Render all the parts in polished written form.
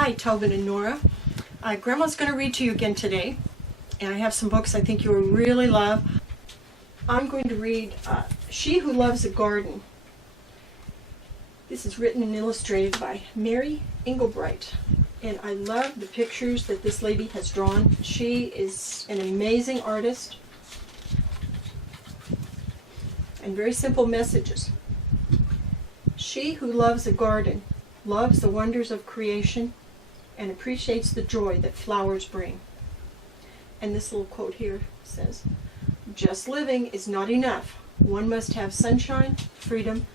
Hi, Tobin and Nora. Grandma's going to read to you again today, and I have some books I think you will really love. I'm going to read She Who Loves a Garden. This is written and illustrated by Mary Engelbright, and I love the pictures that this lady has drawn. She is an amazing artist, and very simple messages. She who loves a garden loves the wonders of creation and appreciates the joy that flowers bring. And this little quote here says, "Just living is not enough. One must have sunshine, freedom,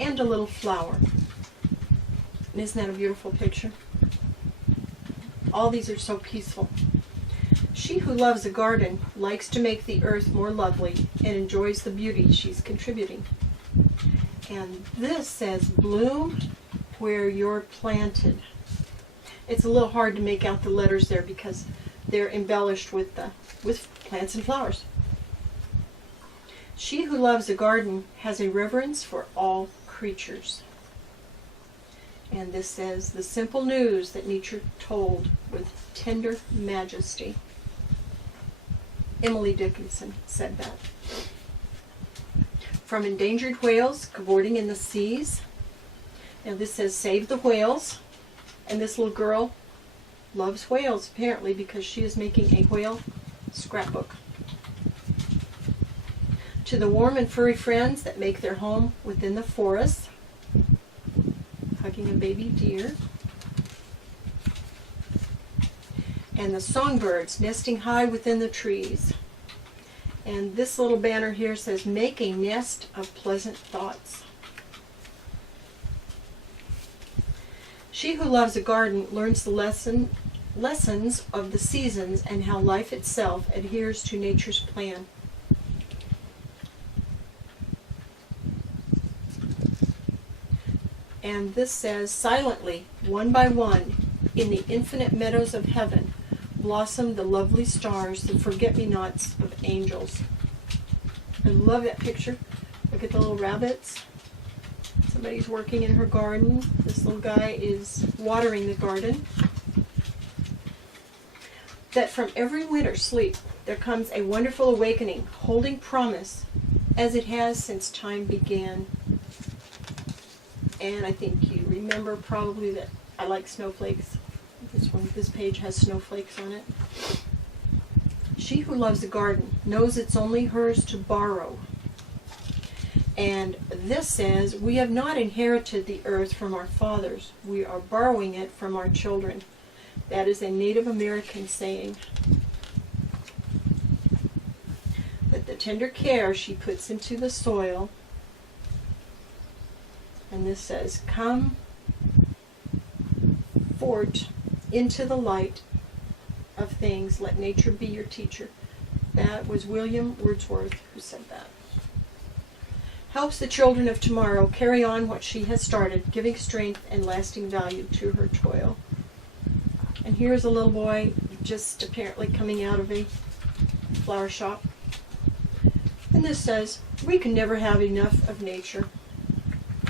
and a little flower." And isn't that a beautiful picture? All these are so peaceful. She who loves a garden likes to make the earth more lovely and enjoys the beauty she's contributing. And this says, "Bloom where you're planted." It's a little hard to make out the letters there because they're embellished with plants and flowers. She who loves a garden has a reverence for all creatures. And this says, "The simple news that nature told with tender majesty." Emily Dickinson said that. From endangered whales cavorting in the seas. Now this says, "Save the whales." And this little girl loves whales, apparently, because she is making a whale scrapbook. To the warm and furry friends that make their home within the forest, hugging a baby deer. And the songbirds nesting high within the trees. And this little banner here says, "Make a nest of pleasant thoughts." She who loves a garden learns the lessons of the seasons and how life itself adheres to nature's plan. And this says, "Silently, one by one, in the infinite meadows of heaven, blossom the lovely stars, the forget-me-nots of angels." I love that picture. Look at the little rabbits. Somebody's working in her garden. This little guy is watering the garden. That from every winter sleep there comes a wonderful awakening, holding promise, as it has since time began. And I think you remember probably that I like snowflakes. This page has snowflakes on it. She who loves a garden knows it's only hers to borrow. And this says, "We have not inherited the earth from our fathers. We are borrowing it from our children." That is a Native American saying. That the tender care she puts into the soil. And this says, "Come forth into the light of things. Let nature be your teacher." That was William Wordsworth who said that. Helps the children of tomorrow carry on what she has started, giving strength and lasting value to her toil. And here's a little boy just apparently coming out of a flower shop. And this says, "We can never have enough of nature."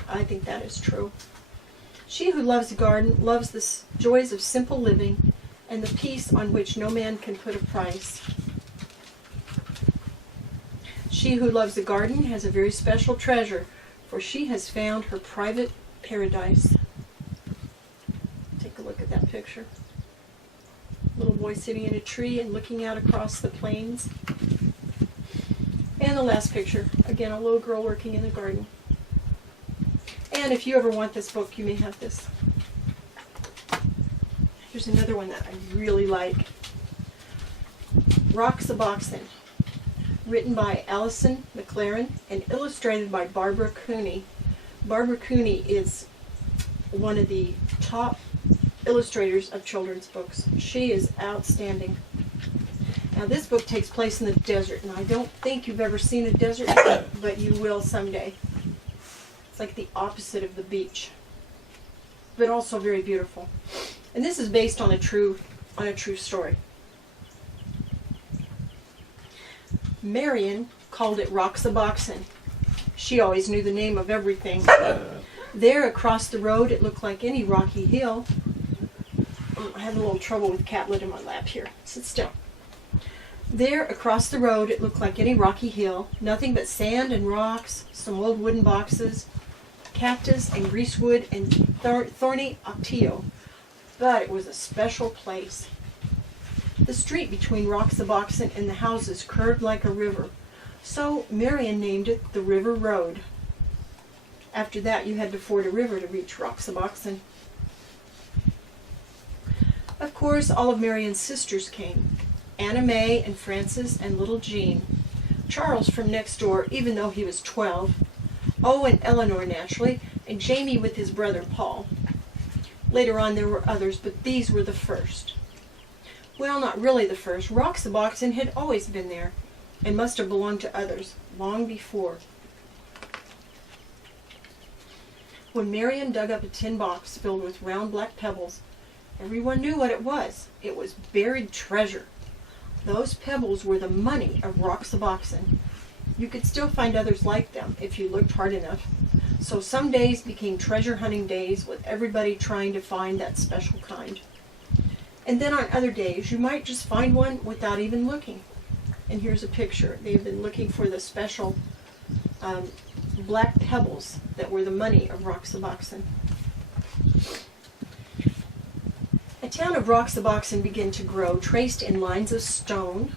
I think that is true. She who loves a garden loves the joys of simple living and the peace on which no man can put a price. She who loves a garden has a very special treasure, for she has found her private paradise. Take a look at that picture. Little boy sitting in a tree and looking out across the plains. And the last picture, again, a little girl working in the garden. And if you ever want this book, you may have this. Here's another one that I really like. Rock Suboxene. Written by Allison McLaren and illustrated by Barbara Cooney. Barbara Cooney is one of the top illustrators of children's books. She is outstanding. Now this book takes place in the desert, and I don't think you've ever seen a desert, but you will someday. It's like the opposite of the beach, but also very beautiful. And this is based on a true story. Marion called it Roxaboxen. She always knew the name of everything. There across the road it looked like any rocky hill. I had a little trouble with catlet in my lap here. Sit still. There, across the road, it looked like any rocky hill. Nothing but sand and rocks, some old wooden boxes, cactus and greasewood and thorny ocotillo. But it was a special place. The street between Roxaboxen and the houses curved like a river, so Marion named it the River Road. After that, you had to ford a river to reach Roxaboxen. Of course, all of Marion's sisters came. Anna May and Frances and little Jean. Charles from next door, even though he was 12. Oh, and Eleanor, naturally, and Jamie with his brother Paul. Later on there were others, but these were the first. Well, not really the first. Roxaboxen had always been there, and must have belonged to others, long before. When Marion dug up a tin box filled with round black pebbles, everyone knew what it was. It was buried treasure. Those pebbles were the money of Roxaboxen. You could still find others like them if you looked hard enough. So some days became treasure hunting days with everybody trying to find that special kind. And then on other days you might just find one without even looking. And here's a picture. They've been looking for the special black pebbles that were the money of Roxaboxen. The town of Roxaboxen began to grow, traced in lines of stone.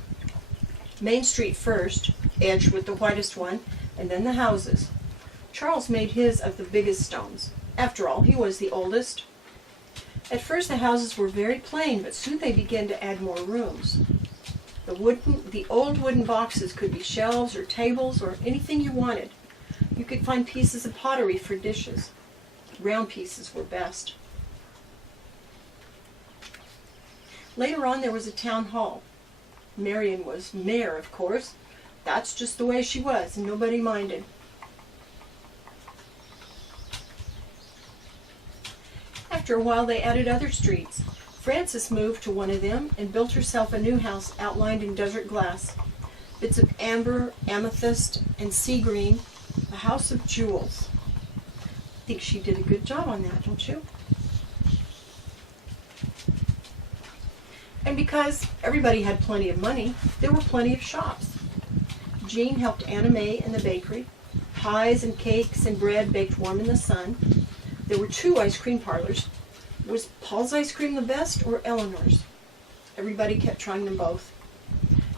Main Street first, edged with the whitest one, and then the houses. Charles made his of the biggest stones. After all, he was the oldest. At first the houses were very plain, but soon they began to add more rooms. The old wooden boxes could be shelves or tables or anything you wanted. You could find pieces of pottery for dishes. Round pieces were best. Later on there was a town hall. Marion was mayor, of course. That's just the way she was, and nobody minded. After a while they added other streets. Frances moved to one of them and built herself a new house outlined in desert glass. Bits of amber, amethyst, and sea green. A house of jewels. I think she did a good job on that, don't you? And because everybody had plenty of money, there were plenty of shops. Jean helped Anna May in the bakery. Pies and cakes and bread baked warm in the sun. There were 2 ice cream parlors. Was Paul's ice cream the best or Eleanor's? Everybody kept trying them both.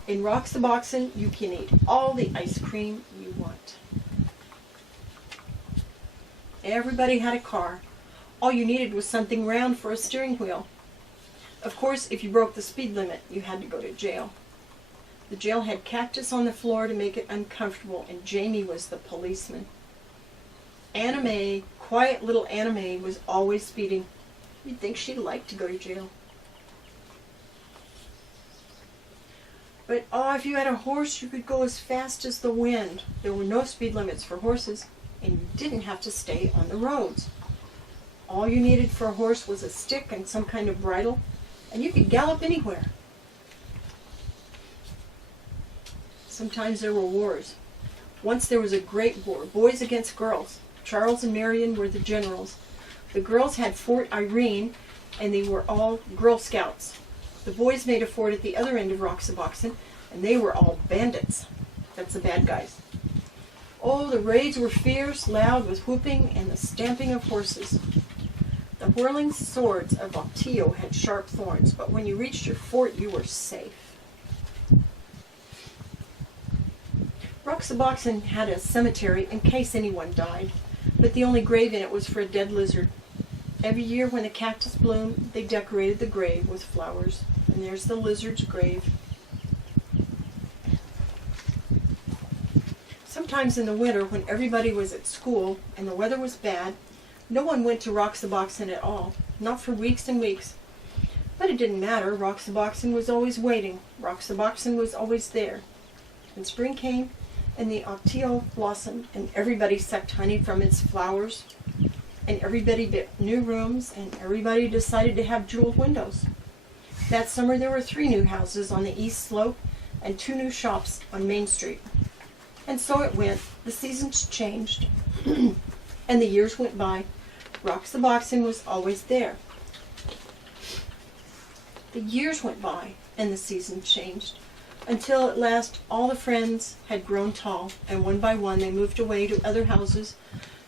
In Roxaboxen, you can eat all the ice cream you want. Everybody had a car. All you needed was something round for a steering wheel. Of course, if you broke the speed limit, you had to go to jail. The jail had cactus on the floor to make it uncomfortable, and Jamie was the policeman. Anna May, quiet little Anna May, was always speeding. You'd think she'd like to go to jail. But, if you had a horse, you could go as fast as the wind. There were no speed limits for horses, and you didn't have to stay on the roads. All you needed for a horse was a stick and some kind of bridle, and you could gallop anywhere. Sometimes there were wars. Once there was a great war, boys against girls. Charles and Marion were the generals. The girls had Fort Irene, and they were all Girl Scouts. The boys made a fort at the other end of Roxaboxen, and they were all bandits. That's the bad guys. Oh, the raids were fierce, loud with whooping and the stamping of horses. The whirling swords of Ocotillo had sharp thorns, but when you reached your fort, you were safe. Roxaboxen had a cemetery in case anyone died, but the only grave in it was for a dead lizard. Every year when the cactus bloomed, they decorated the grave with flowers, and there's the lizard's grave. Sometimes in the winter, when everybody was at school and the weather was bad, no one went to Roxaboxen at all, not for weeks and weeks. But it didn't matter. Roxaboxen was always waiting. Roxaboxen was always there. And spring came, and the ocotillo blossomed, and everybody sucked honey from its flowers, and everybody built new rooms, and everybody decided to have jeweled windows. That summer there were 3 new houses on the east slope and 2 new shops on Main Street. And so it went. The seasons changed, and the years went by. Roxaboxen was always there. The years went by, and the season changed, until at last all the friends had grown tall, and one by one they moved away to other houses,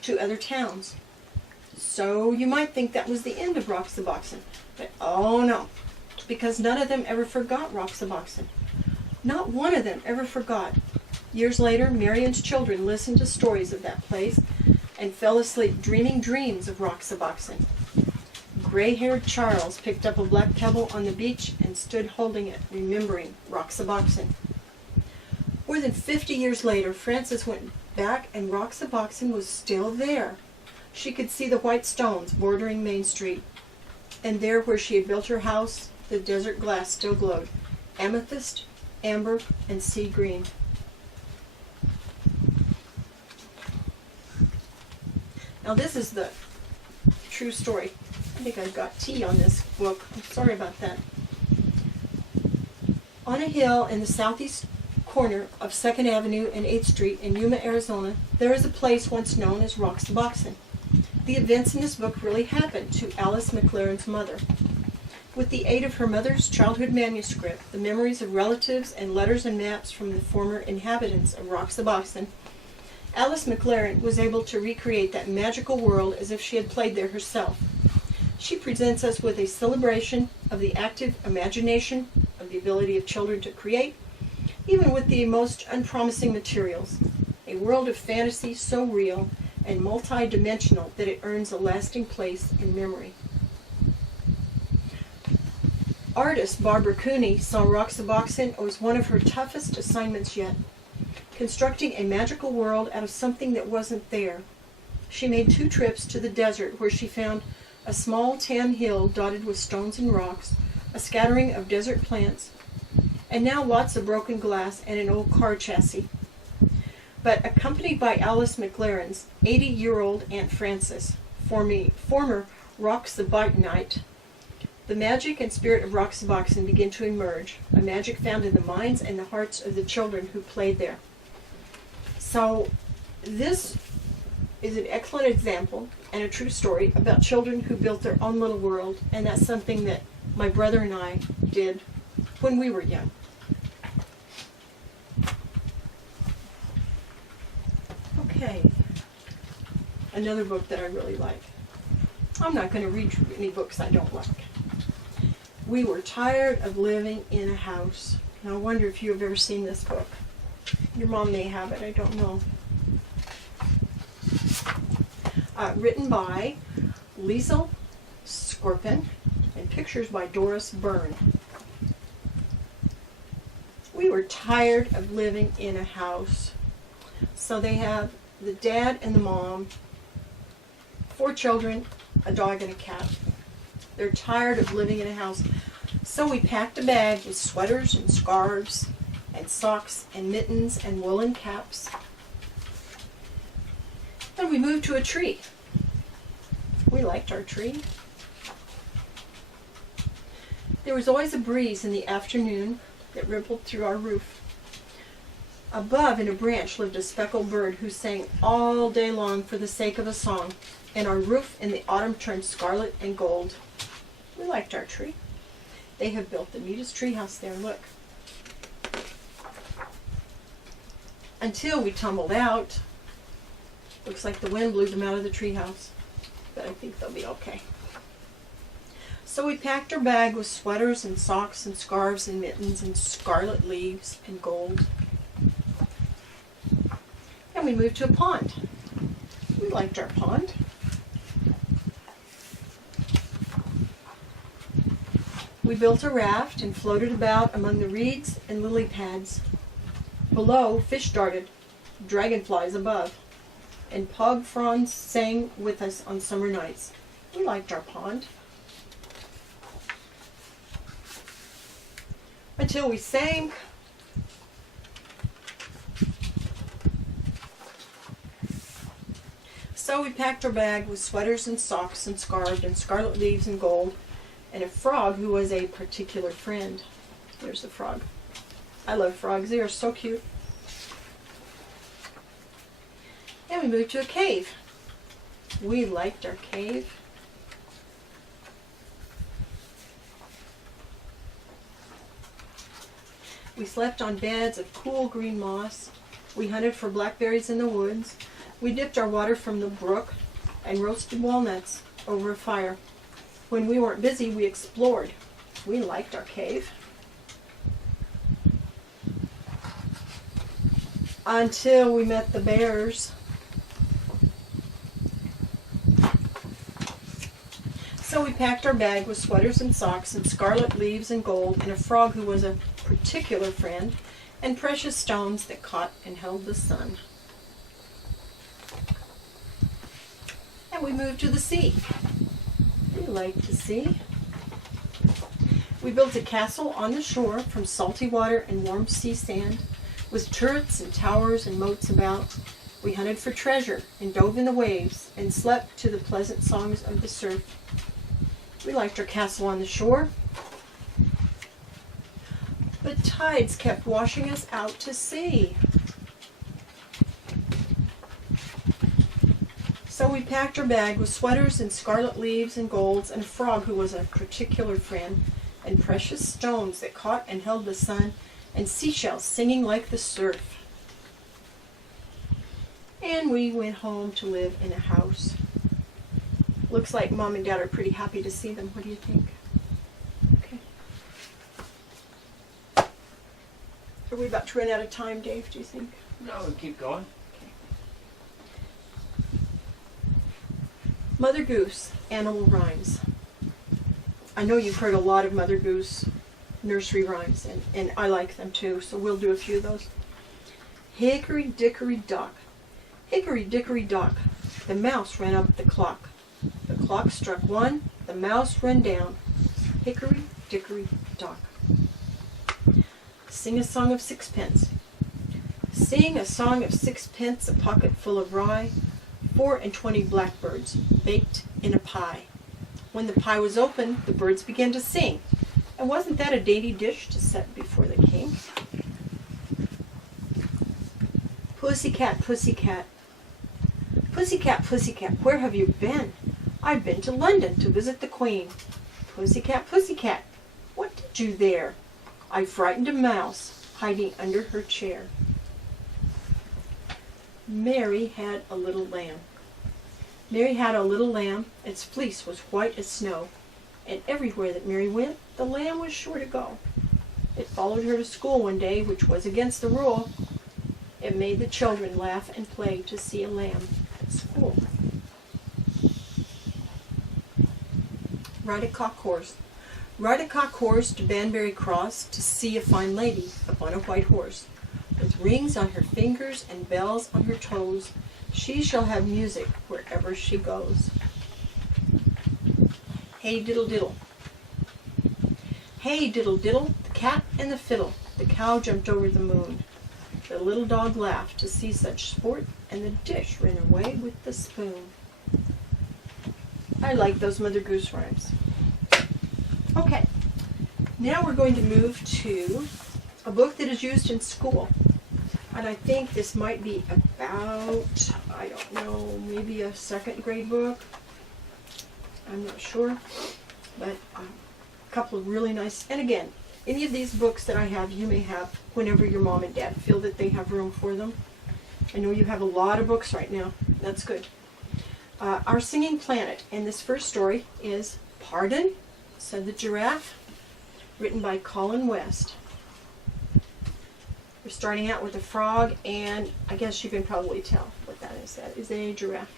to other towns. So you might think that was the end of Roxaboxen, but oh no, because none of them ever forgot Roxaboxen. Not one of them ever forgot. Years later, Marion's children listened to stories of that place and fell asleep dreaming dreams of Roxaboxen. Gray-haired Charles picked up a black pebble on the beach and stood holding it, remembering Roxaboxen. More than 50 years later, Frances went back and Roxaboxen was still there. She could see the white stones bordering Main Street, and there where she had built her house, the desert glass still glowed, amethyst, amber, and sea green. Now this is the true story. I think I've got tea on this book. I'm sorry about that. On a hill in the southeast corner of 2nd Avenue and 8th Street in Yuma, Arizona, there is a place once known as Roxaboxen. The events in this book really happened to Alice McLaren's mother. With the aid of her mother's childhood manuscript, the memories of relatives, and letters and maps from the former inhabitants of Roxaboxen, Alice McLaren was able to recreate that magical world as if she had played there herself. She presents us with a celebration of the active imagination, of the ability of children to create, even with the most unpromising materials. A world of fantasy so real and multi-dimensional that it earns a lasting place in memory. Artist Barbara Cooney saw Roxaboxen as one of her toughest assignments yet, constructing a magical world out of something that wasn't there. She made 2 trips to the desert where she found a small tan hill dotted with stones and rocks, a scattering of desert plants, and now lots of broken glass and an old car chassis. But accompanied by Alice McLaren's 80-year-old Aunt Frances, former Rock Suboxone, the magic and spirit of Roxaboxen began to emerge, a magic found in the minds and the hearts of the children who played there. So this is an excellent example and a true story about children who built their own little world, and that's something that my brother and I did when we were young. Okay, another book that I really like. I'm not going to read any books I don't like. We Were Tired of Living in a House. Now I wonder if you have ever seen this book. Your mom may have it, I don't know. Written by Liesl Scorpin and pictures by Doris Byrne. We were tired of living in a house. So they have the dad and the mom, 4 children, a dog and a cat. They're tired of living in a house. So we packed a bag with sweaters and scarves and socks and mittens and woolen caps. And we moved to a tree. We liked our tree. There was always a breeze in the afternoon that rippled through our roof. Above in a branch lived a speckled bird who sang all day long for the sake of a song, and our roof in the autumn turned scarlet and gold. We liked our tree. They have built the neatest treehouse there, look. Until we tumbled out. Looks like the wind blew them out of the treehouse, but I think they'll be okay. So we packed our bag with sweaters and socks and scarves and mittens and scarlet leaves and gold. And we moved to a pond. We liked our pond. We built a raft and floated about among the reeds and lily pads. Below, fish darted, dragonflies above, and pog fronds sang with us on summer nights. We liked our pond. Until we sank. So we packed our bag with sweaters and socks and scarves and scarlet leaves and gold, and a frog who was a particular friend. There's the frog. I love frogs. They are so cute. And we moved to a cave. We liked our cave. We slept on beds of cool green moss. We hunted for blackberries in the woods. We dipped our water from the brook and roasted walnuts over a fire. When we weren't busy, we explored. We liked our cave. Until we met the bears. So we packed our bag with sweaters and socks and scarlet leaves and gold and a frog who was a particular friend and precious stones that caught and held the sun. And we moved to the sea. We liked the sea. We built a castle on the shore from salty water and warm sea sand, with turrets and towers and moats about. We hunted for treasure and dove in the waves and slept to the pleasant songs of the surf. We liked our castle on the shore. But tides kept washing us out to sea. So we packed our bag with sweaters and scarlet leaves and golds and a frog who was a particular friend and precious stones that caught and held the sun and seashells singing like the surf. And we went home to live in a house. Looks like Mom and Dad are pretty happy to see them. What do you think? Okay. Are we about to run out of time, Dave, do you think? No, we'll keep going. Mother Goose, Animal Rhymes. I know you've heard a lot of Mother Goose nursery rhymes, and I like them too, so we'll do a few of those. Hickory dickory dock. Hickory dickory dock. The mouse ran up the clock. The clock struck 1, the mouse ran down. Hickory dickory dock. Sing a song of sixpence. Sing a song of sixpence, a pocket full of rye, 24 blackbirds baked in a pie. When the pie was open, the birds began to sing. And wasn't that a dainty dish to set before the king? Pussycat, pussycat. Pussycat, pussycat, where have you been? I've been to London to visit the Queen. Pussycat, pussycat, what did you there? I frightened a mouse hiding under her chair. Mary had a little lamb. Mary had a little lamb. Its fleece was white as snow, and everywhere that Mary went, the lamb was sure to go. It followed her to school one day, which was against the rule. It made the children laugh and play to see a lamb at school. Ride a cock horse. Ride a cock horse to Banbury Cross to see a fine lady upon a white horse. With rings on her fingers and bells on her toes, she shall have music wherever she goes. Hey diddle diddle. Hey diddle diddle, the cat and the fiddle. The cow jumped over the moon. The little dog laughed to see such sport, and the dish ran away with the spoon. I like those Mother Goose rhymes. Okay, now we're going to move to a book that is used in school. And I think this might be about, I don't know, maybe a second grade book. I'm not sure. But a couple of really nice, and again, any of these books that I have, you may have whenever your mom and dad feel that they have room for them. I know you have a lot of books right now. That's good. Our Singing Planet, and this first story is Pardon, Said the Giraffe, written by Colin West. We're starting out with a frog, and I guess you can probably tell what that is. That is a giraffe.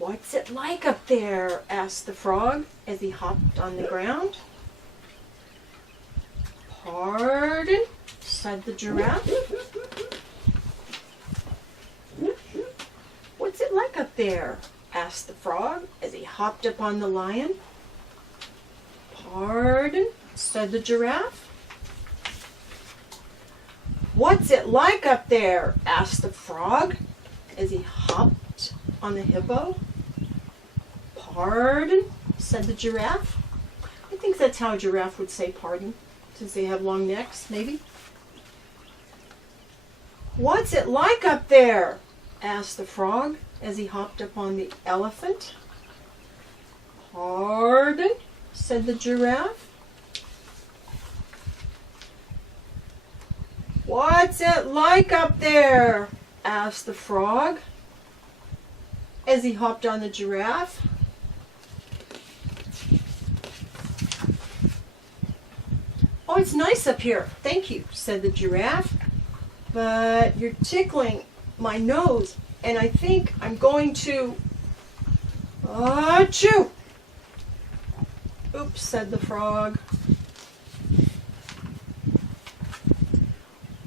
What's it like up there? Asked the frog as he hopped on the ground. Pardon, said the giraffe. What's it like up there? Asked the frog as he hopped up on the lion. Pardon, said the giraffe. What's it like up there? Asked the frog as he hopped on the hippo. Pardon, said the giraffe. I think that's how a giraffe would say pardon, since they have long necks, maybe. What's it like up there? Asked the frog as he hopped up on the elephant. Pardon, said the giraffe. What's it like up there? Asked the frog as he hopped on the giraffe. Oh, it's nice up here. Thank you, said the giraffe. But you're tickling my nose, and I think I'm going to... Achoo! Oops, said the frog.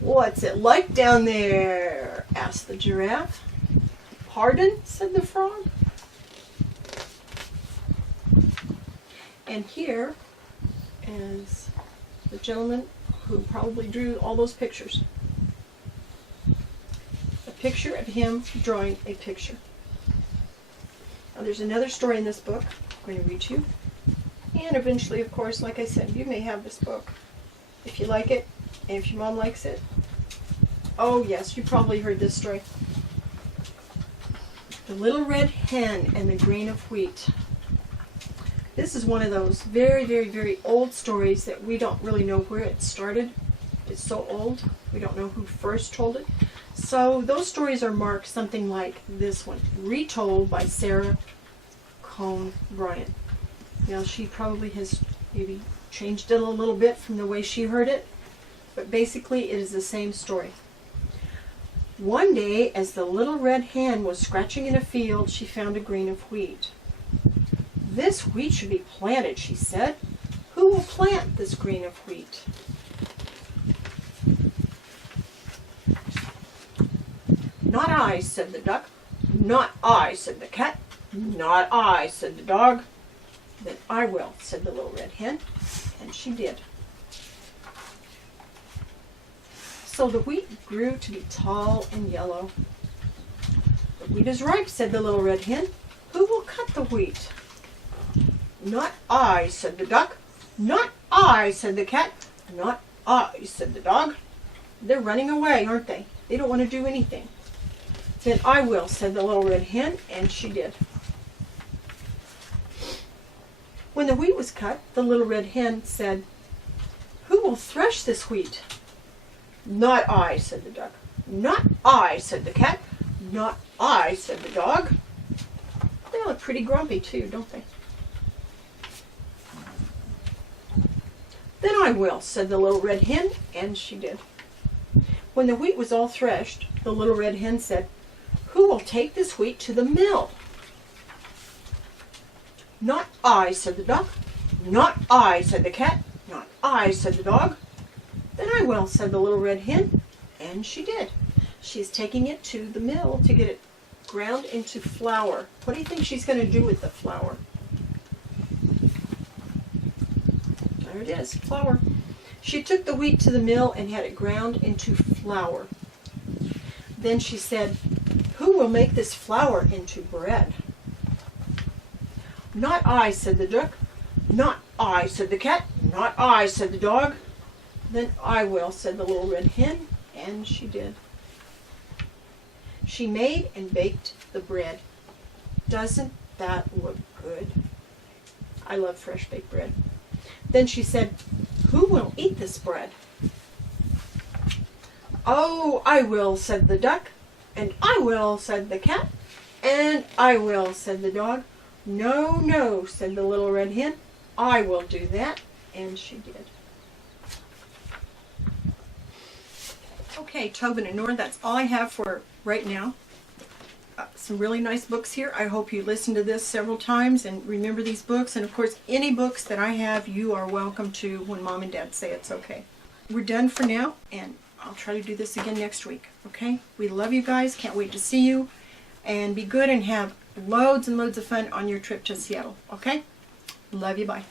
What's it like down there? Asked the giraffe. Pardon? Said the frog. And here is the gentleman who probably drew all those pictures. A picture of him drawing a picture. Now there's another story in this book I'm going to read to you. And eventually, of course, like I said, you may have this book if you like it and if your mom likes it. Oh yes, you probably heard this story. The Little Red Hen and the Grain of Wheat. This is one of those very, very, very old stories that we don't really know where it started. It's so old, we don't know who first told it. So those stories are marked something like this one, retold by Sarah Cohn Bryant. Now she probably has maybe changed it a little bit from the way she heard it, but basically it is the same story. One day, as the Little Red Hen was scratching in a field, she found a grain of wheat. This wheat should be planted, she said. Who will plant this grain of wheat? Not I, said the duck. Not I, said the cat. Not I, said the dog. Then I will, said the Little Red Hen, and she did. So the wheat grew to be tall and yellow. The wheat is ripe, said the Little Red Hen. Who will cut the wheat? Not I, said the duck. Not I, said the cat. Not I, said the dog. They're running away, aren't they? They don't want to do anything. Then I will, said the Little Red Hen, and she did. When the wheat was cut, the Little Red Hen said, Who will thresh this wheat? Not I, said the duck. Not I, said the cat. Not I, said the dog. They look pretty grumpy too, don't they? Then I will, said the Little Red Hen, and she did. When the wheat was all threshed, the Little Red Hen said, Who will take this wheat to the mill? Not I, said the duck. Not I, said the cat. Not I, said the dog. Then I will, said the Little Red Hen, and she did. She's taking it to the mill to get it ground into flour. What do you think she's going to do with the flour? There it is, flour. She took the wheat to the mill and had it ground into flour. Then she said, Who will make this flour into bread? Not I, said the duck. Not I, said the cat. Not I, said the dog. Then I will, said the Little Red Hen, and she did. She made and baked the bread. Doesn't that look good? I love fresh baked bread. Then she said, Who will eat this bread? Oh, I will, said the duck. And I will, said the cat. And I will, said the dog. No, no, said the Little Red Hen. I will do that. And she did. Okay, Tobin and Nora, that's all I have for right now. Some really nice books here. I hope you listen to this several times and remember these books. And of course, any books that I have, you are welcome to when Mom and Dad say it's okay. We're done for now, and I'll try to do this again next week, okay? We love you guys. Can't wait to see you. And be good and have loads and loads of fun on your trip to Seattle, okay? Love you. Bye.